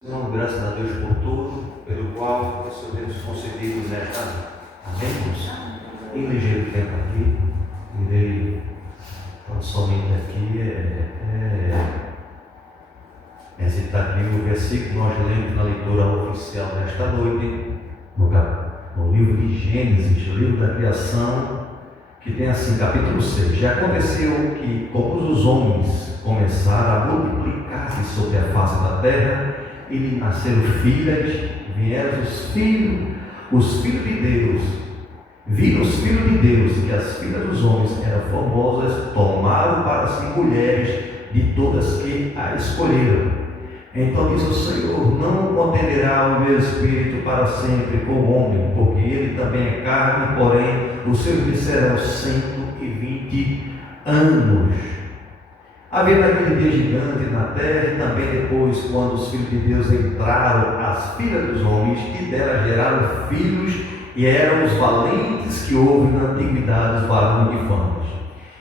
Damos graças a Deus por tudo, pelo qual o Senhor tem nos concedido nesta amigos em ligeiro tempo aqui. Irei tão somente aqui citar aqui o versículo que nós lemos na leitura oficial desta noite, no livro de Gênesis, o livro da criação, que tem assim, capítulo 6. Já aconteceu que todos os homens começaram a multiplicar-se sobre a face da terra, e lhe nasceram filhas, vieram os filhos de Deus, viram os filhos de Deus, que as filhas dos homens eram formosas, tomaram para si mulheres de todas que a escolheram. Então disse o Senhor: não contenderá o meu espírito para sempre com o homem, porque ele também é carne, porém os seus dias serão 120 anos. Havia naquele dia gigante na terra, e também depois, quando os filhos de Deus entraram, as filhas dos homens, e delas geraram filhos, e eram os valentes que houve na antiguidade, os varões de fama.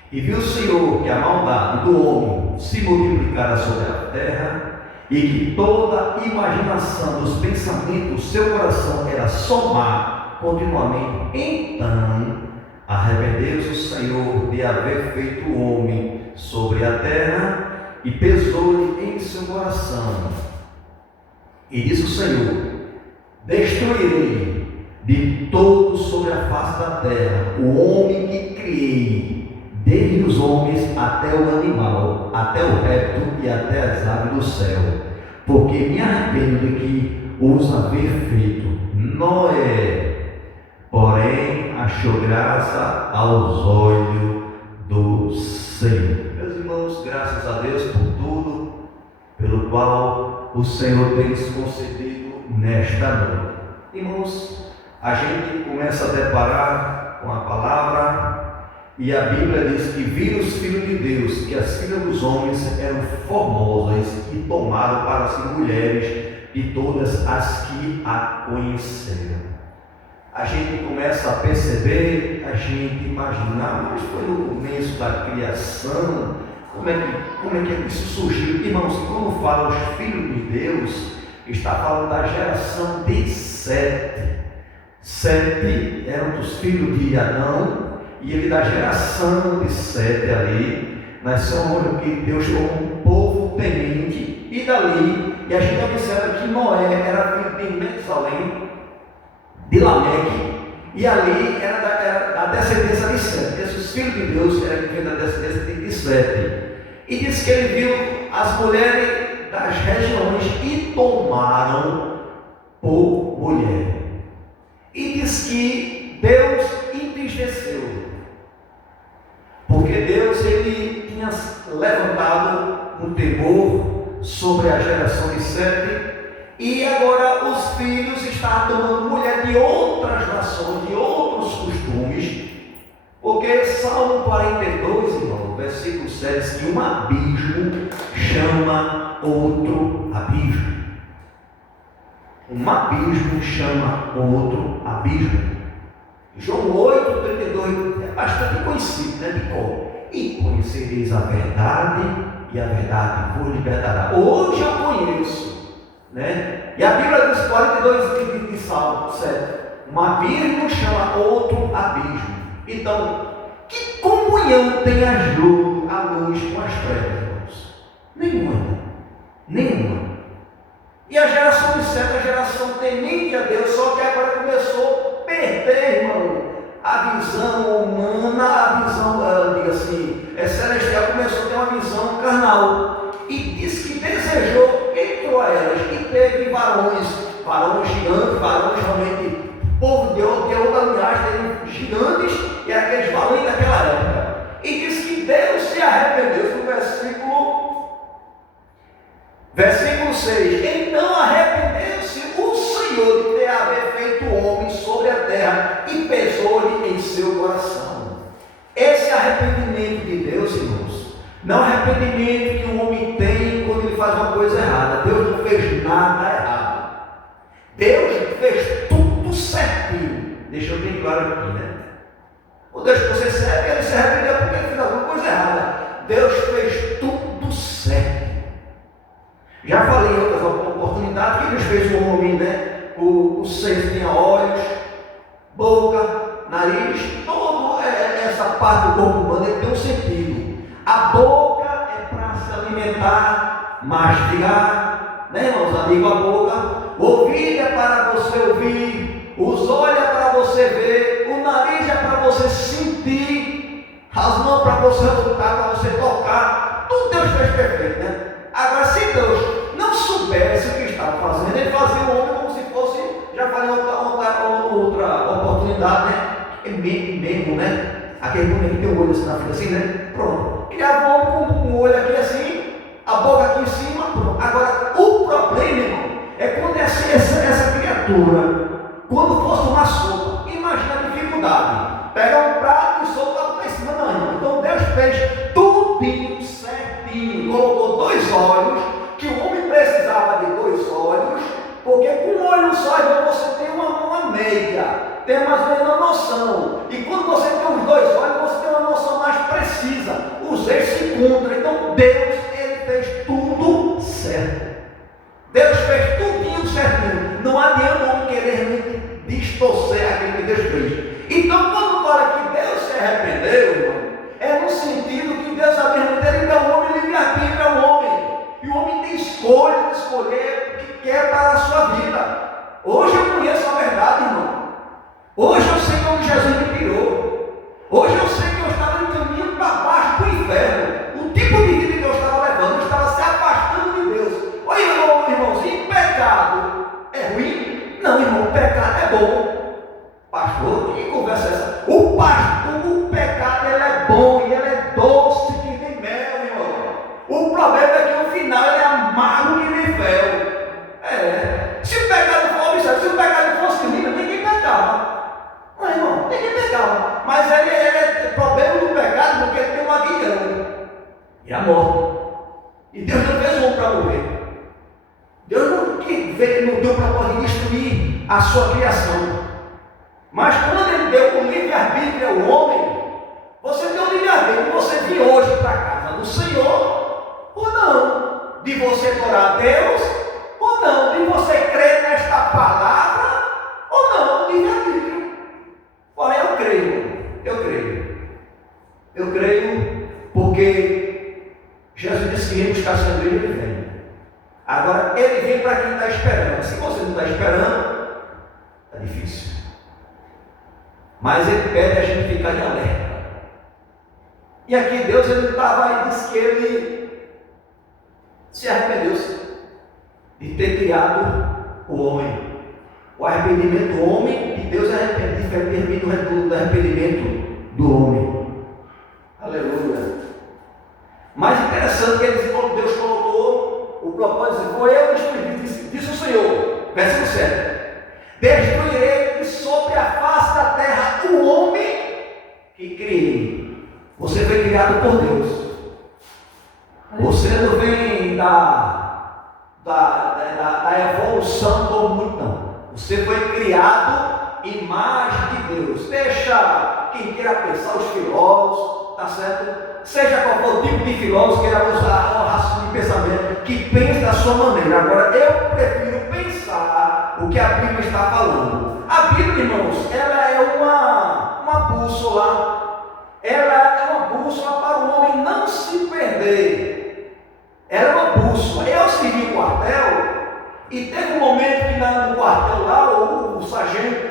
E viu o Senhor que a maldade do homem se multiplicara sobre a terra, e que toda a imaginação dos pensamentos do seu coração era somar continuamente. Então arrependeu-se o Senhor de haver feito o homem sobre a terra, e pesou-lhe em seu coração. E disse o Senhor: destruirei de todo sobre a face da terra o homem que criei, desde os homens até o animal, até o réptil e até as aves do céu, porque me arrependo de que os haver feito. Noé, porém, achou graça aos olhos do Senhor. Meus irmãos, graças a Deus por tudo, pelo qual o Senhor tem nos concedido nesta noite. Irmãos, a gente começa a deparar com a palavra, e a Bíblia diz que viram os filhos de Deus, que as filhas dos homens eram formosas, e tomaram para si mulheres de todas as que a conheceram. A gente começa a perceber, a gente imaginar, mas foi no começo da criação, como é que isso surgiu? Irmãos, quando fala os filhos de Deus, está falando da geração de Sete. Sete eram dos filhos de Adão, e ele da geração de Sete ali, nasceu onde que Deus chamou um povo temente, e dali, e a gente observa que Noé era filho de Metusalém, de Lameque, e ali era a descendência de Sete. Esses filhos de Deus eram filhos da descendência de Sete. E diz que ele viu as mulheres das regiões e tomaram por mulher. E diz que Deus entristeceu, porque Deus ele tinha levantado um temor sobre a geração de Sete, e agora os filhos estavam tomando mulher de outras nações, de outros costumes, porque Salmo 42, irmão, versículo 7, diz que um abismo chama outro abismo. Um abismo chama outro abismo. João 8,32 é bastante conhecido, né, de cor. E conhecereis a verdade, e a verdade vos libertará. Hoje eu conheço, né? E a Bíblia diz 42 de Salmo 7. Um abismo chama outro abismo. Então, que comunhão tem a luz com as trevas, irmãos? Nenhuma. E a geração de Sete, a geração temente a Deus, só que agora começou a perder, irmão, a visão humana, a visão, diga assim, celestial, começou a ter uma visão carnal. E disse que desejou, entrou a elas, e teve varões gigantes, varões realmente, povo de outra linhagem, gigantes, e aqueles valentes daquela época. E diz que Deus se arrependeu, no versículo 6. Então arrependeu-se o Senhor de ter haver feito o homem sobre a terra, e pesou-lhe em seu coração. Esse arrependimento de Deus, irmãos, não é o arrependimento que o homem tem quando ele faz uma coisa errada. Deus não fez nada errado. Deus fez tudo certinho. Deixa eu bem claro aqui, né? O Deus que você serve, ele se arrependeu porque ele fez alguma coisa errada. Deus fez tudo certo. Já falei em outras oportunidades seio tinha olhos, boca, nariz, toda essa parte do corpo humano ele tem um sentido. A boca é para se alimentar, mastigar, né, irmãos? Amigo, a boca. O ouvido é para você ouvir, os olhos é para você ver, o nariz é para você sentir, as mãos para você lutar, para você tocar. Tudo Deus fez perfeito, né? Agora, se Deus não soubesse o que estava fazendo, ele fazia o homem como se fosse, já falei outra oportunidade, né? É mesmo, né? Aquele boneco que tem o olho assim na frente, assim, né? Pronto. Criava o homem com um olho aqui assim, a boca aqui em cima, pronto. Agora, o problema, irmão, é quando essa criatura, quando fosse tomar sopa, imagina a dificuldade. Pega um prato e sopa lá em cima, não, irmão. Então Deus fez tudinho certinho, colocou 2 olhos, que o homem precisava de 2 olhos, porque com um olho só, irmão, você tem uma média, tem mais ou menos uma noção. E quando você tem os 2 olhos, você tem uma noção mais precisa. Os eixos se encontram. Então Deus, ele fez tudo certo. Deus fez tudinho certinho. Não adianta o homem querer distorcer aquilo que Deus fez. Então, quando fala que Deus se arrependeu, irmão, é no sentido que Deus se arrependeu e dá o homem livre-arbítrio ao homem. E o homem tem escolha de escolher o que quer para a sua vida. Hoje eu conheço a verdade, irmão. Hoje eu sei como Jesus me tirou. Hoje eu sei que eu estava no caminho para baixo do inferno. O tipo de vida que eu estava levando, eu estava se afastando de Deus. Olha, irmãozinho, pecado é ruim? Não, irmão, pecado é bom. Pastor, que conversa é essa? O pecado ele é bom e ele é doce que nem mel, irmão. O problema é que no final ele é amargo que nem fel. Se o pecado se o pecado fosse lindo, ninguém pecava. Não, irmão, ninguém pecava. Mas ele é problema do pecado porque ele tem um aguilhão. E a morte. E Deus não fez o homem para morrer. Deus não deu para destruir a sua criação. Mas quando ele deu o livre-arbítrio ao homem, você deu o livre-arbítrio, você vir hoje para a casa do Senhor, ou não? De você adorar a Deus, ou não? De você crer nesta palavra, ou não? Livre-arbítrio. Olha, eu creio. Eu creio porque Jesus disse que ia buscar a sua igreja, ele vem. Agora, ele vem para quem está esperando. Se você não está esperando, está difícil. Mas ele pede a gente ficar em alerta. E aqui Deus, ele estava e disse que ele se arrependeu-se de ter criado o homem. O arrependimento do homem de Deus é diferente do arrependimento do homem. Aleluia. Mas interessante que Deus colocou o propósito, foi eu que disse o Senhor, versículo 7. Destruirei de sobre a face da terra o homem que criei. Você foi criado por Deus. Você não vem da evolução do mundo, não. Você foi criado imagem de Deus. Deixa quem queira pensar, os filósofos, tá certo? Seja qual for o tipo de filósofo que queira usar o raciocínio de pensamento, que pense da sua maneira. Agora, eu prefiro pensar o que a Bíblia está falando. A Bíblia, irmãos, ela é uma bússola. Ela é uma bússola para o homem não se perder. Ela é uma bússola. Eu servi o quartel e teve um momento que no quartel lá, o sargento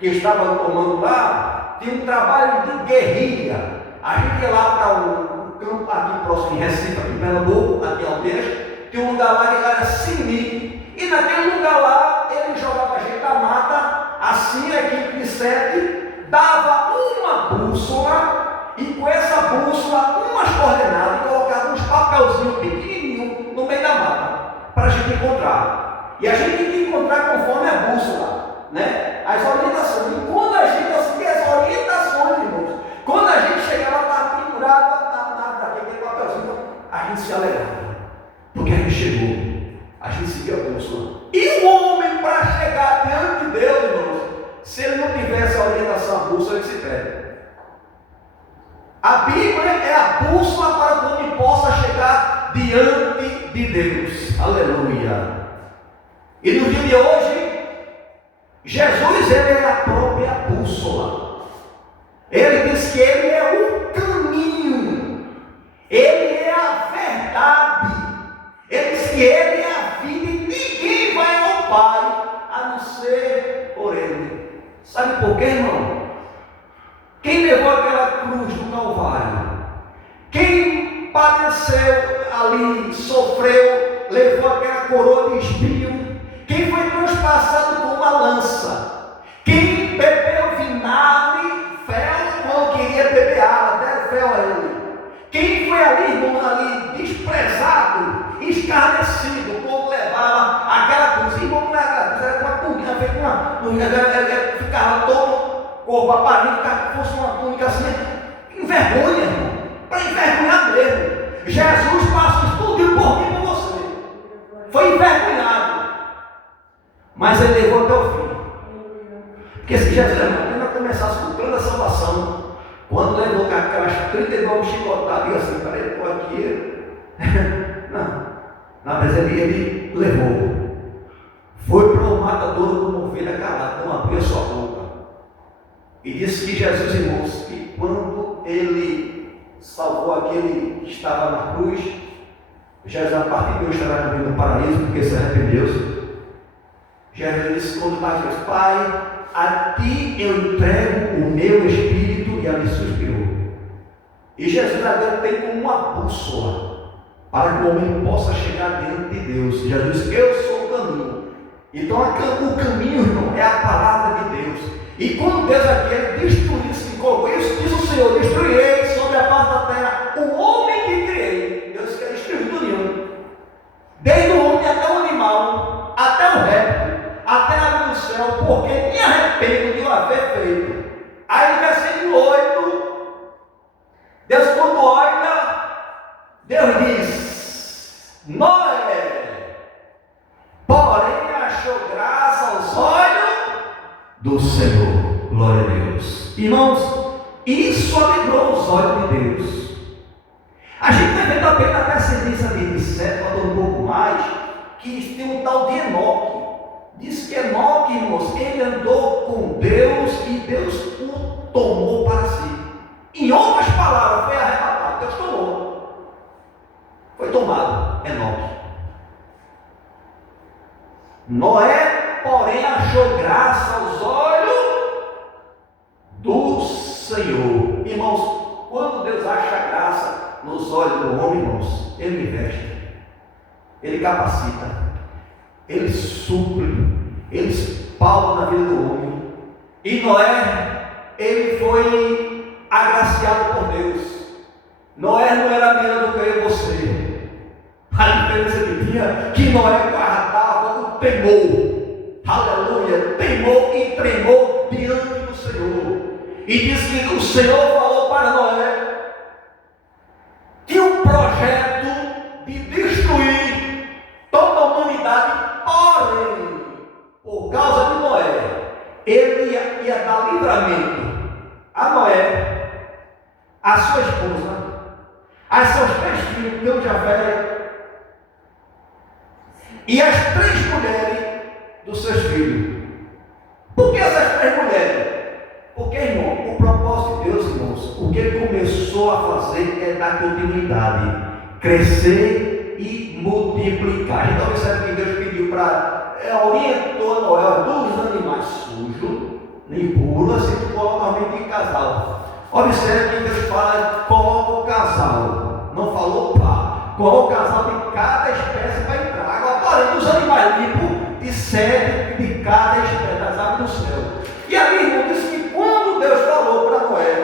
que estava tomando lá, tinha um trabalho de guerrilha. A gente ia lá para um campo aqui próximo de Recife, aqui em Pernambuco, aqui em Aldeia, tinha um lugar lá que era Sinique, e naquele lugar lá, ele jogava a gente da mata, assim a equipe de 7 dava uma bússola, e com essa bússola, umas coordenadas, e colocava uns papelzinhos pequenininhos no meio da mata, para a gente encontrar. E a gente tinha que encontrar conforme a bússola, né? As orientações. E quando a gente seguia as orientações, irmãos, quando a gente chegava para pendurar naquele papelzinho, a gente se alegrava. Porque a gente chegou, a gente seguiu a bússola. E o homem, para chegar diante de Deus, irmãos, se ele não tivesse a orientação, a bússola, ele se perde. A Bíblia é a bússola para que o homem possa chegar diante de Deus. Aleluia. E no dia de hoje, Jesus, ele é a própria bússola. Ele diz que ele é o caminho, ele é a verdade, ele diz que ele é a vida e ninguém vai ao Pai a não ser por ele. Sabe por quê, irmão? Quem levou aquela cruz do Calvário, quem padeceu ali, sofreu, levou aquela coroa de espinho, quem foi transpassado com uma lança, quem bebeu vinagre, fel, quando queria beber água, deram fel a ele, quem foi ali, irmão, ali desprezado, escarnecido, quando levava aquela cruz, irmão, não era uma túnica, ficava todo corpo aparente, fosse uma túnica assim, envergonha, irmão, para envergonhar mesmo. Jesus passou tudo por mim e por você, foi envergonhado, mas ele levou até o fim. Porque se Jesus ainda começasse com o plano da salvação, quando levou aquelas 39 chicotadas, assim, para ele pôr aqui, não, mas ele levou, foi para o matadouro como ovelha calada, não abriu a sua boca. E disse que Jesus, irmãos, que quando ele salvou aquele que estava na cruz, Jesus, a partir de hoje, estará comigo no paraíso, porque se arrependeu. Jesus disse, quando Pai disse, Pai, a ti eu entrego o meu espírito, e ali suspirou. E Jesus agora tem como uma bússola, para que o homem possa chegar diante de Deus. Jesus disse, eu sou o caminho. Então o caminho, irmão, é a palavra de Deus. E quando Deus aqui ele destruísse, colocou isso, diz o Senhor, destruirei sobre a face da terra o homem que criei. Deus quer destruir tudo, desde o homem até o animal, até o réptil, até a ave do céu, porque me arrependo de o haver feito. Aí versículo 8, Deus quando olha, Deus diz, Noé, porém achou graça aos olhos do Senhor. Glória a Deus. Irmãos, isso alegrou os olhos de Deus. A gente vai ver também na descendência de Sete, falando um pouco mais, que tem um tal de Enoque. Diz que Enoque, irmãos, ele andou com Deus e Deus o tomou para si. Em outras palavras, foi arrebatado, Deus tomou. Foi tomado, Enoque. Noé, porém, achou graça aos olhos do Senhor. Irmãos, quando Deus acha graça nos olhos do homem, irmãos, ele investe, ele capacita, ele supre, ele espalma na vida do homem. E Noé, ele foi agraciado por Deus. Noé não era melhor do que eu e você. A diferença que tinha, que Noé guardava o temor. Aleluia, temor e tremor diante do Senhor. E diz que o Senhor falou para Noé, tinha um projeto de destruir toda a humanidade, porém, por causa de Noé, ele ia dar livramento a Noé, a sua esposa, a seus 3 filhos, Deus já velho, e as 3 mulheres dos seus filhos. Por que essas 3 mulheres? Porque, irmão, o propósito de Deus, irmãos, o que ele começou a fazer é dar continuidade, crescer e multiplicar. Então, observe que Deus pediu para, orientou a Noé dos animais sujos, impuros, assim que coloca realmente em casal. Observe que Deus fala, coloca o casal, não falou par, coloca o casal de cada espécie para entrar. Agora, porém, dos animais limpos, de 7 de cada espécie das aves do céu. E ali, irmão, diz que quando Deus falou para Noé,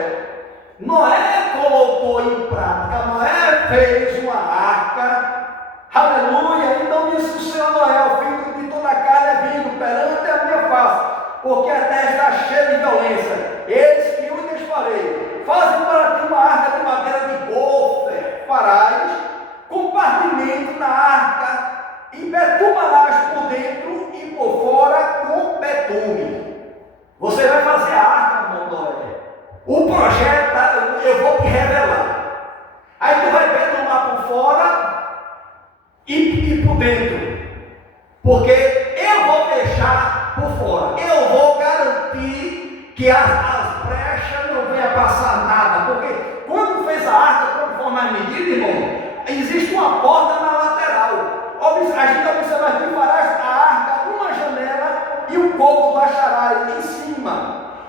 Noé colocou em prática, Noé fez uma arca, aleluia. Então disse o Senhor Noé, o filho de toda a carne é vindo perante a minha face, porque a terra está cheia de violência. Eis que eu lhes farei, faze para ti uma arca de madeira de gofer, farás compartimento na arca, e betumarás por dentro e por fora por fora. Eu vou garantir que as brechas não venham passar nada, porque quando fez a arca, conforme a medida, irmão, existe uma porta na lateral. A gente observa aqui, farás a arca uma janela e o corpo do acharás em cima,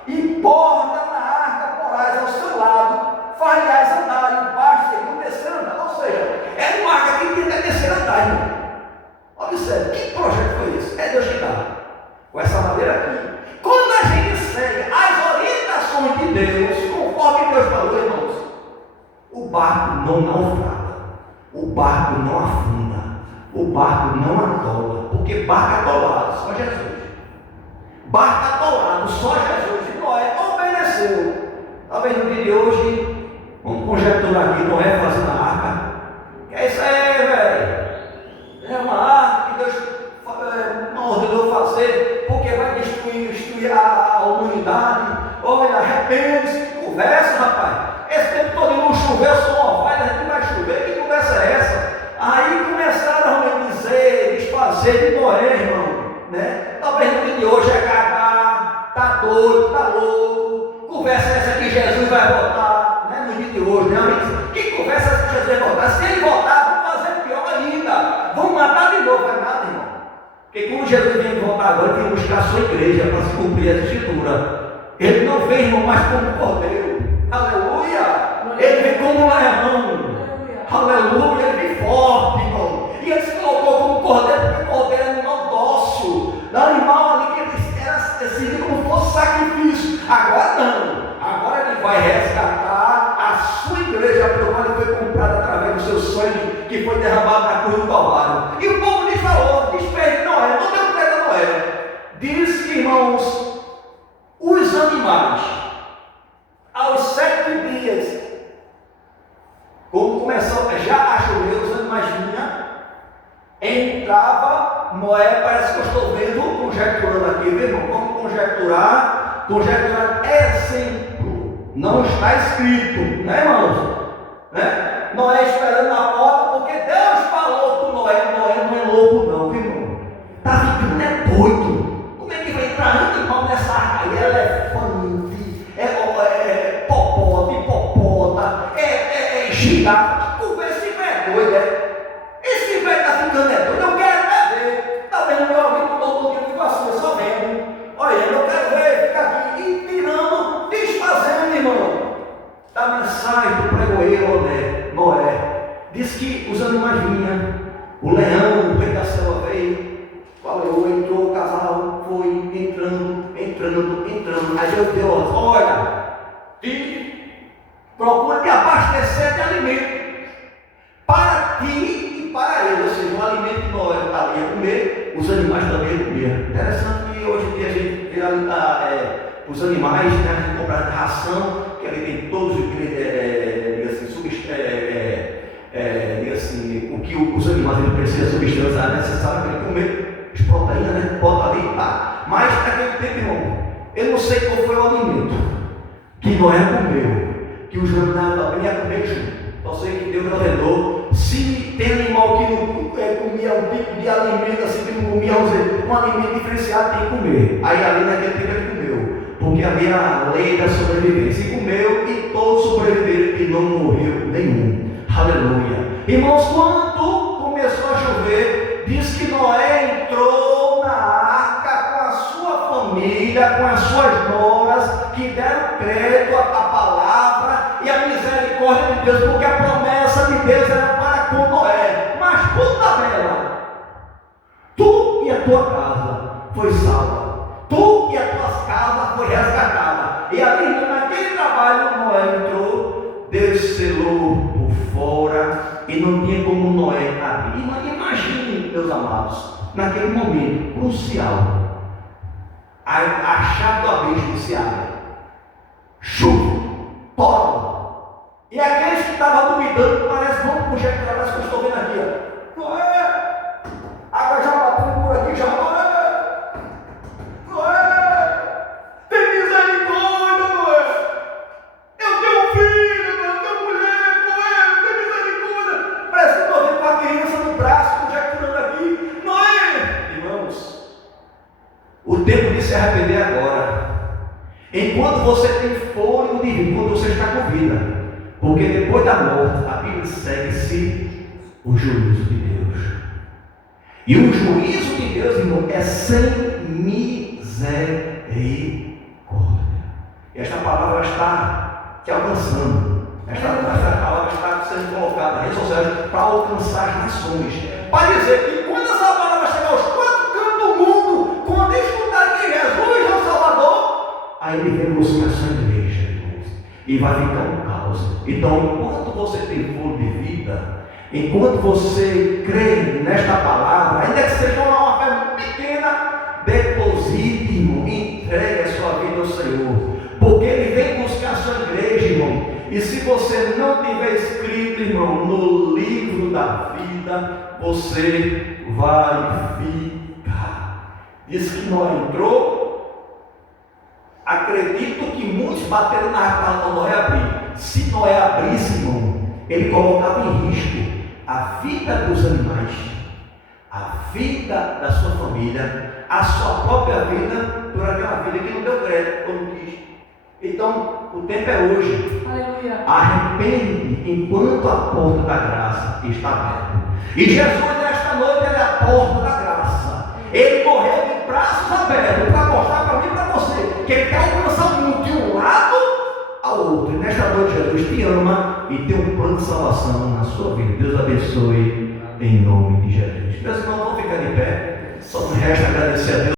e porta na arca porás ao seu lado, farás andar embaixo, segundo, terceiro andar. Ou seja, é uma arca que tem que terceiro andar, irmão. Observe, que projeto foi esse? É Deus que dá, com essa madeira aqui. Quando a gente segue as orientações de Deus, conforme Deus falou, irmãos, o barco não naufraga, o barco não afunda, o barco não atola, porque barco atolado, só Jesus. Barco atolado, só Jesus. E Noé obedeceu. Talvez no dia de hoje, vamos conjecturar aqui, Noé fazendo a arca. Que é isso aí, velho? É uma arca que Deus ordenou fazer, porque vai destruir a humanidade. Olha, arrepende-se, que conversa, rapaz. Esse tempo todo não choveu, só uma vai, a gente vai chover, que conversa é essa? Aí começaram a dizer, desfazer de Noé, irmão, né? Talvez no dia de hoje é cagar, tá doido, tá louco. Conversa essa que Jesus vai voltar, né? No dia de hoje, né, amigos? Que conversa essa que Jesus vai voltar? Se ele voltar, vamos fazer pior ainda. Vamos matar de novo, não é nada, irmão. Porque como Jesus vem voltar agora, tem que buscar a sua igreja para se cumprir a escritura. Ele não vem, irmão, mais como cordeiro. Aleluia! Ele vem como um leão. Aleluia! Ele vem forte, irmão. E ele se colocou como cordeiro, porque o cordeiro é um animal dócil. Animal ali que ele era servido como fosse sacrifício. Agora não. Agora ele vai resgatar a sua igreja, pelo qual ele foi comprado através do seu sangue, que foi derramado na cruz do Calvário. E o povo lhe falou: despede Noé, não deu crédito a Noé. Diz que, irmãos, os animais, aos 7 dias, quando começou já a chover, os animais vinham, entrava Noé. Parece que eu estou vendo, conjecturando aqui, viu, irmão? Vamos conjecturar exemplo, não está escrito, né, irmãos? Né? Noé esperando na porta, porque Deus falou com Noé. Noé não é louco, não, viu, irmão? Está ficando doido. Como é que vai entrar animal nessa arca? Elefante, hipopota, girafa. Que conversa, esse velho é doido, é? Esse velho está ficando doido. Eu quero até ver. Talvez no meu ouvido todo mundo ficou assim, eu só vendo. Olha, eu quero ver, ficar aqui e tirando, desfazendo, irmão. Da mensagem do pregoeiro Noé, diz que os animais vinham, o leão, o rei da selva veio, falou, entrou o casal, foi entrando. Aí Deus deu, olha, procura te abastecer de alimento para ti e para ele. Ou seja, o alimento que Noé ia comer, os animais também iam comer. Interessante que hoje em dia a gente vê os animais, né, a gente compra ração, que ali tem todos os o que os animais precisam, substância necessária para ele comer, as proteínas, né? Bota ali e tá. Mas naquele tempo, irmão, eu não sei qual foi o alimento que Noé comeu, que os animais também iam comer junto. Só sei que Deus ordenou. Se tem animal que não comia um tipo de alimento assim, que não comia, um alimento diferenciado, tem que comer. Aí ali naquele tempo ele comeu, porque havia a lei da sobrevivência. E comeu e todos sobreviveram e não morreu nenhum. Aleluia. Irmãos, quando começou a chover, diz que Noé entrou na arca com a sua família, com as suas noras, que deram crédito à palavra e à misericórdia de Deus, porque a promessa de Deus era para com Noé. Mas por tabela, tu e a tua casa foi salva, tu e as tuas casas foi resgatada. E ali naquele trabalho Noé entrou, Deus selou por fora e não tinha como Noé abrir. Imagine, meus amados, naquele momento crucial, a chave do abismo se abre, chuva, torna, e aqueles que estavam duvidando, parece, vamos conjecturar, parece que eu estou vendo aqui, ó. Noé, água já batendo por aqui, já Noé, tem misericórdia, Noé. Eu tenho um filho, eu tenho mulher, Noé, tem misericórdia. Parece que eu estou vendo com a criança no braço, conjecturando aqui. Noé, irmãos, O tempo de se arrepender é agora. Enquanto você tem fôlego de vida, quando você está com vida. Porque depois da morte, a Bíblia segue-se o juízo de Deus. E o juízo de Deus, irmão, é sem misericórdia. E esta palavra está te alcançando. Esta palavra está sendo colocada nas redes sociais para alcançar as nações. Para dizer que quando essa palavra chegar aos quatro cantos do mundo, quando escutar que Jesus é o Salvador, aí ele vem buscar a sua igreja, irmãos, e vai ficar um caos. Então, enquanto você tem fôlego de vida, enquanto você crê nesta palavra, ainda que seja uma fé pequena, deposite, irmão, entregue a sua vida ao Senhor, porque Ele vem buscar a sua igreja, irmão. E se você não tiver escrito, irmão, no livro da vida, você vai ficar. Diz que Noé entrou. Acredito que muitos bateram na arca para Noé abrir. Se Noé abrisse, irmão, ele colocava em risco a vida dos animais, a vida da sua família, a sua própria vida, por aquela vida que não deu crédito, como diz. Então, o tempo é hoje. Aleluia. Arrepende enquanto a porta da graça está aberta. E Jesus, nesta noite, ele é a porta da graça. Ele morreu de braços abertos para mostrar para mim e para você que ele quer alcançar o mundo de um lado ao outro. E nesta noite, Jesus te ama e tem um plano de salvação na sua vida. Deus abençoe em nome de Jesus. Meus irmãos, vamos ficar de pé. Só me resta agradecer a Deus.